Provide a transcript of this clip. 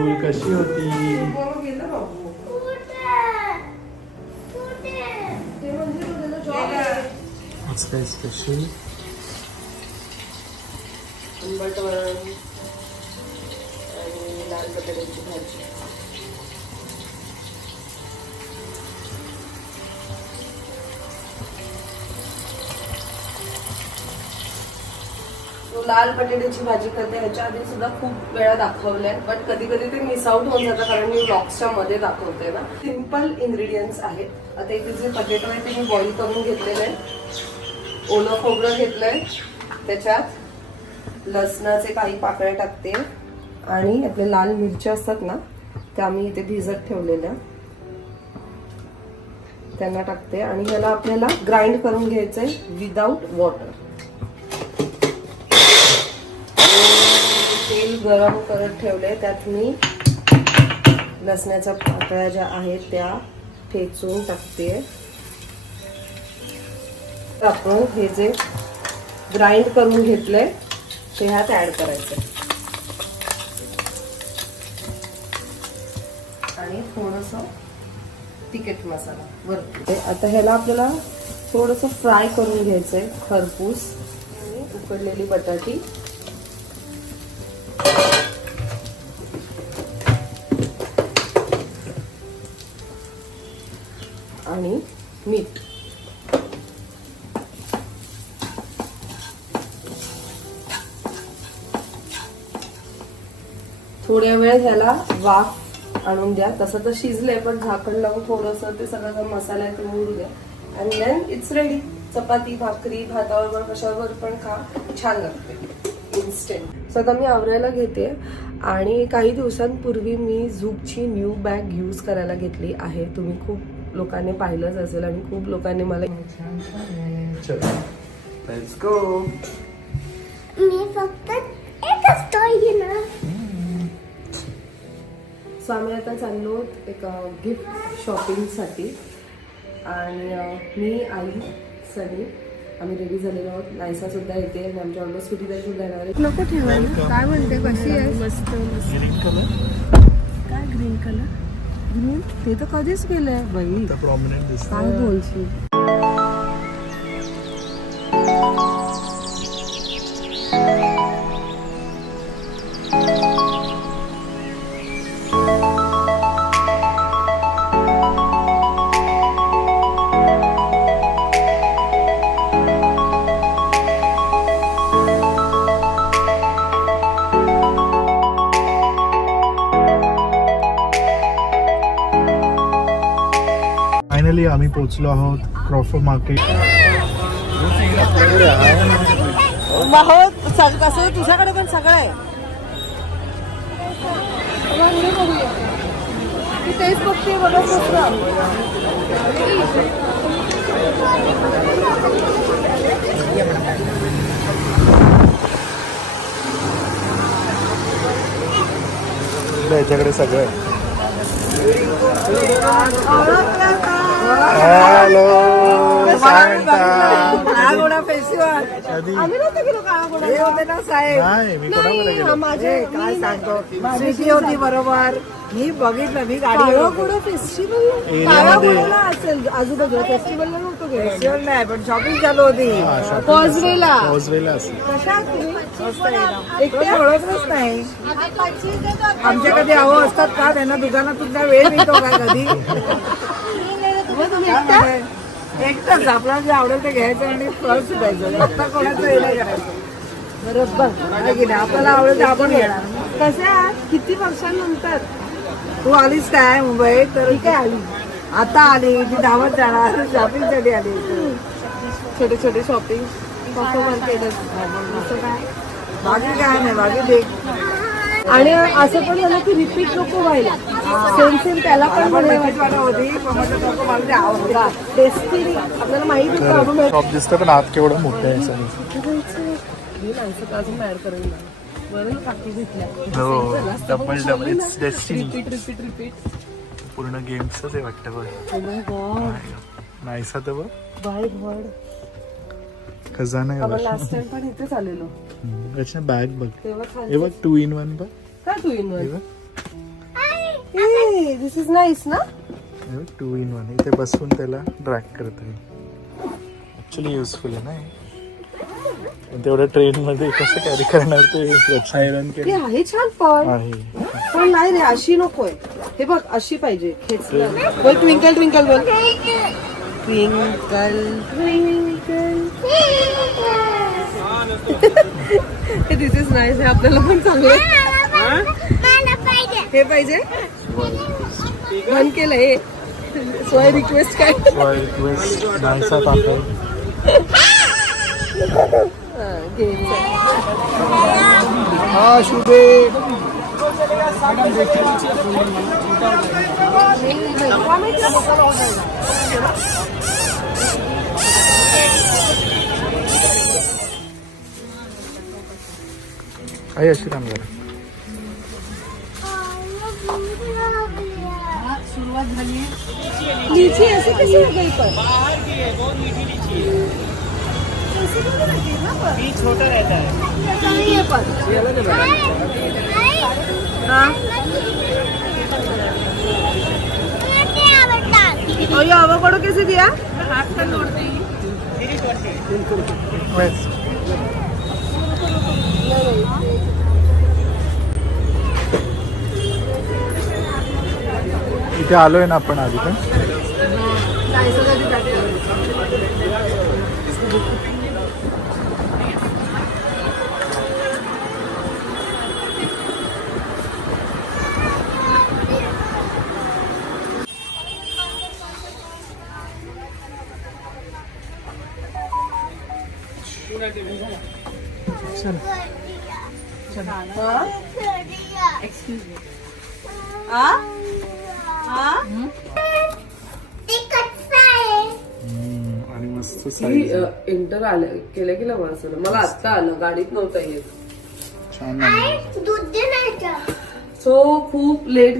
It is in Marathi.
कशी होती? आज काय स्पेशल? आंबट वरण आणि लाल बटाट्याची भाजी. लाल बटाट्याची भाजी करते. ह्याच्या आधी सुद्धा खूप वेळा दाखवलंय, पण कधी कधी ते मिस आउट होऊन जातं कारण मी ब्लॉग्सच्या मध्ये दाखवते ना. सिम्पल इन्ग्रेडियंट्स आहेत. आता इथे जे बटाटे आहे ते मी बॉईल करून घेतलेले आहे. ओलं खोबरं घेतलंय, त्याच्यात लसणाचे काही पाकळ्या टाकते आणि आपले लाल मिरच्या असतात ना त्या मी इथे भिजत ठेवलेल्या त्यांना टाकते आणि ह्याला आपल्याला ग्राइंड करून घ्यायचंय विदाउट वॉटर. तेल गरम करत ठेवले, त्यात मी लसणाच्या पाकळ्या ज्या आहेत त्या ठेचून टाकते. आपण हे जे ग्राइंड करून घेतलंय ते ह्यात ऍड करायचं आणि थोडस तिखट मसाला वरती. आता ह्याला आपल्याला थोडस फ्राय करून घ्यायचंय खरपूस. आणि उकडलेली बटाटी आणि मीठ. थोड्या वेळ ह्याला वाफ आणून द्या. तसं तर शिजलंय पण झाकण लावून थोडस ते सगळं मसाल्यात उडू द्या आणि देन इट्स रेडी. चपाती, भाकरी, भातावर कशावर पण खा, छान लागते इन्स्टंट. सगळं मी आवरायला घेते आणि काही दिवसांपूर्वी मी झूकची न्यू बॅग यूज करायला घेतली आहे. तुम्ही खूप लोकांनी पाहिलंच असेल आणि खूप लोकांनी मला लेट्स गो. मी फक्त एकच टॉय घेणार. सो आम्ही आता चाललो एक गिफ्ट शॉपिंगसाठी आणि मी, आई, सनी आम्ही रेडी झालेलो आहोत. नायसा सुद्धा येते आणि आमच्या ऑलमोस्ट स्कूटी सुद्धा येणार आहे. नको ठेवायला. काय म्हणते, कशी आहे? मस्त मस्त. Green colour. काय ग्रीन कलर? ग्रीन ते तर कधीच केलंय बाई. प्रॉमिनंट दिसतं. काय बोलशील? फायनली आम्ही पोहोचलो आहोत क्रॉफर मार्केट. कसं तुझ्याकडे पण सगळं आहे. तेच बघते बघा याच्याकडे सगळं आहे. Hello, Kala Ghoda festival. कधी? आम्ही नव्हतो गेलो काळागोडा. हे होते ना साहेब. नाही, मी कोणाकडे गेलो? काय सांगतो, स्वीटी होती बरोबर. मी बघितलं, मी गाडी काळागोडा फेस्टिवल काळागोड्याला असेल आजूबाजूला. फेस्टिवलला नव्हतो गेलो. फेस्टिवल नाही पण शॉपिंग चालू होती पॉजवेला. पॉजवेला असेल. कशा एकट्या ओळखच नाही. आमच्या कधी हवं असतात का त्यांना दुकानातून काय वेळ मिळतो काय कधी? एकटाच आपल्याला जे आवडेल ते घ्यायचं आणि फळ सुधायचं. आता कोणाचं हे नाही करायचं. बरोबर आहे की नाही? आपल्याला आवडेल ते आपण घेणार. कसं किती वर्षांनंतर तू आलीस काय मुंबईत? तर काय आली, आता आली ती धावत जाणार शॉपिंगसाठी आली. छोटे छोटे शॉपिंग कसं केलं काय, बाकी काय नाही, बाकी देख. आणि असं पण झालं की रिपीट नको व्हायला. सेम सेम त्याला पण वाटत होती. टेस्टी आपल्याला माहिती होतं आपण शॉप दिसतं पण आत केवढं मोठं आहे सगळं. मी माणसं अजून ऍड करेल ना. बरं काकी घेतल्या. हो, double double it's destiny. Repeat repeat repeat पूर्ण गेम्सच आहे वाटतं बघ. ओ माय गॉड, नाहीसा तर बघ. बाय गॉड, खजाना आहे. आपण लास्ट टाइम पण इथेच आलेलो. त्याच्या बॅग बघ, तेव्हा हे बघ 2 in 1 बघ. काय 2 in 1? हे बघ दिस इज नाईस ना. 2 in 1 इथे बसून त्याला ड्रॅग करता येईल. ऍक्च्युली युजफुल आहे ना हे. पण तेवढ्या ट्रेन मध्ये कसं कॅरी करणार ते आयरन ते आहे छान पण आहे. नाही रे अशी नकोय. हे बघ अशी पाहिजे खेचलं. बोल ट्विंकल ट्विंकल बोल. Twinkle twinkle. This is nice. हे आपल्याला पण चांगलं. हे पाहिजे बंद केलं हे. सोय रिक्वेस्ट काय रिक्वेस्ट नाहीसा टाकेल. हा शुभे आई अशी काम करा. सुरुवात झाली. लीची ऐसे कैसे हो गई पर छोटा रहता है. और ये avocado कैसे दिया. इथे आलोय ना आपण आधी पण. Excuse me. आणि मस्त की साईज एंटर आलं केलं की लवकर. मला आत्ता आलं गाडीत नव्हतं येत. छान आहे. दूध दे नाही का. सो खूप लेट